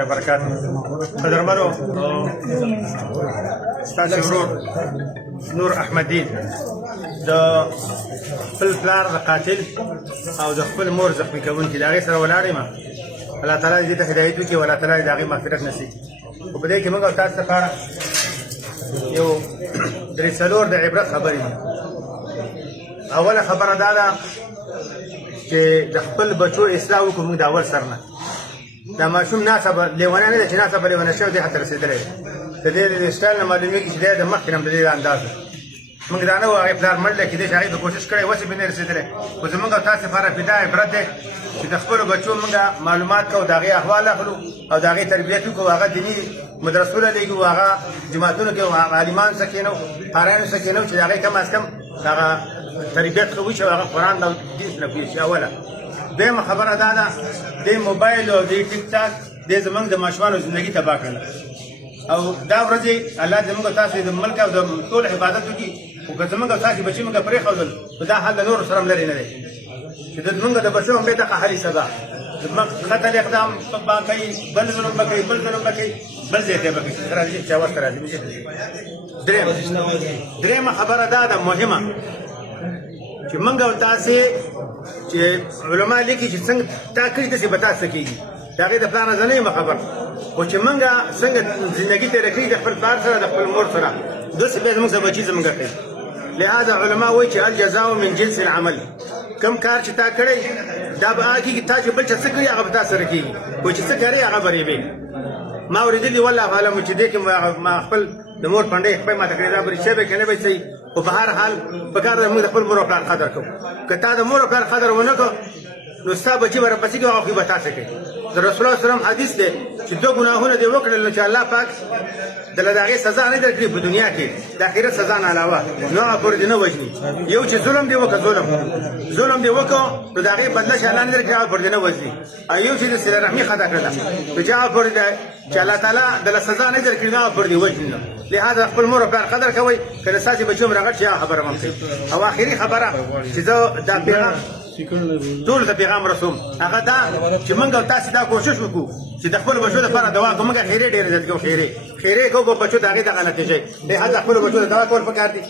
وبرکاته قدرمنو ستاسو ورور نور احمدي د خپل پلار د قاتل او د خپل مور زخمي کوونکي د هغې سره ولاړ یم. الله تعالی دې ته هدایت وکړي او الله تعالی د هغې مغفرت نصیب کړي. په دې کې موږ او تاسو لپاره یو درې څلور د عبرت خبرې دي. اوله خبره دا ده چې د خپل بچو اصلاح وکړو موږ د اول سر نه. دا ماشوم ناڅاپه لیونی نه دی چې ناڅاپه لیونی شوی دې حد ته رسېدلی دی. د دې د سټایل نه معلومېږي چې دی د مخکې نه هم د دې انداز دی. موږ دا نه وو هغې پلار مړ دی کېدای شي هغې به کوشش کړی وسې پرې نه رسېدلی، خو زموږ او تاسو لپاره فدا عبرت دی چې د خپلو بچو موږ معلومات کوو، د هغې احوال اخلو او د هغې تربیت وکړو، هغه دیني مدرسو له لېږو، هغه جوماتونو کې عالمانو سره کښېنو، قاریانو سره کښېنو چې د هغې کم از کم هغه تربیت ښه وشي او هغه قرآن او دین سره پوه شي. اوله دویمه خبره دا ده د موبایل او د ټیک ټاک دې زموږ د ماشومانو زندګي تباه کړله او دا ورځې الله زموږ او تاسو د ملک او د ټول حفاظت وکړي. خو که زموږ او تاسو بچي موږ پرېښودل نو دا حال د نورو سره هم لرې نه دی چې زموږ د بچو هم دې ته قهري سزا زموږ خطر اقدام به کوي، بل ظلم به کوي، بل ظلم به کوي، بل ځای ته به کوي. راځي چې اول ته راځي. درېیمه خبره دا ده مهمه چې موږ او تاسې چې علما لیکي چې څنګه تا کړي داسې به تاسو کېږي. د هغې د پلار نه زه نه یم خبر، خو چې موږ څنګه زندګي تېره کړي د خپل پلار سره د خپل مور سره داسې بیا زموږ سره بچي زموږ کوي. لهذا علما وایي چې الجزاء من جنس العمل. کم کار چې تا کړی دا به هغه کېږي، تا چې بل څه کړي هغه به تا سره کېږي، خو چې څه کړې هغه به ریبې. ما اورېدلي والله عالم چې دې کې ما خپل د مور پنډۍ خپل ماته کړې دا به رښتیا به که نه به صحیح، خو په هر حال پکار ده موږ د خپل مور او پلار قدر کوو. که تا د مور او پلار قدر ونه کړو نو ستا بچي به راپسې کړي هغه خو به تاسې کوي. د رسول الله وسلم حدیث دی چې دوه ګناهونه دې وکړل نو چې الله پاک دله د هغې سزا نه درکړي په دنیا کې د آخرت سزا نه علاوه نو هغه پورې دې نه وژني. یو چې ظلم دې وکړه، ظلم دې وکړو نو د هغې بدله چې الله نه درکړي هغه پورې دې نه وژني. او یو چې د صله رحمي خطا کړله نو چې هغه پورې چې الله تعالی دله سزا نه درکړي نو هغه پورې دې وژني. لهذا خپل مور او پلار قدر کوئ، که د ستاسې بچي هم راغټ شي هغه خبره مه کوئ. او آخري خبره چې زه دا پیغام ټول ته پیغام رسوم هغه دا چې موږ او تاسې دا کوشش وکړو چې د خپلو بچو دپاره دوا کوو. موږ خیرې ډېرې زیات کوو، خیرې کوو په بچو د هغې دغه نتیجې. لهذا خپلو بچو ته دوا کول پکار دي.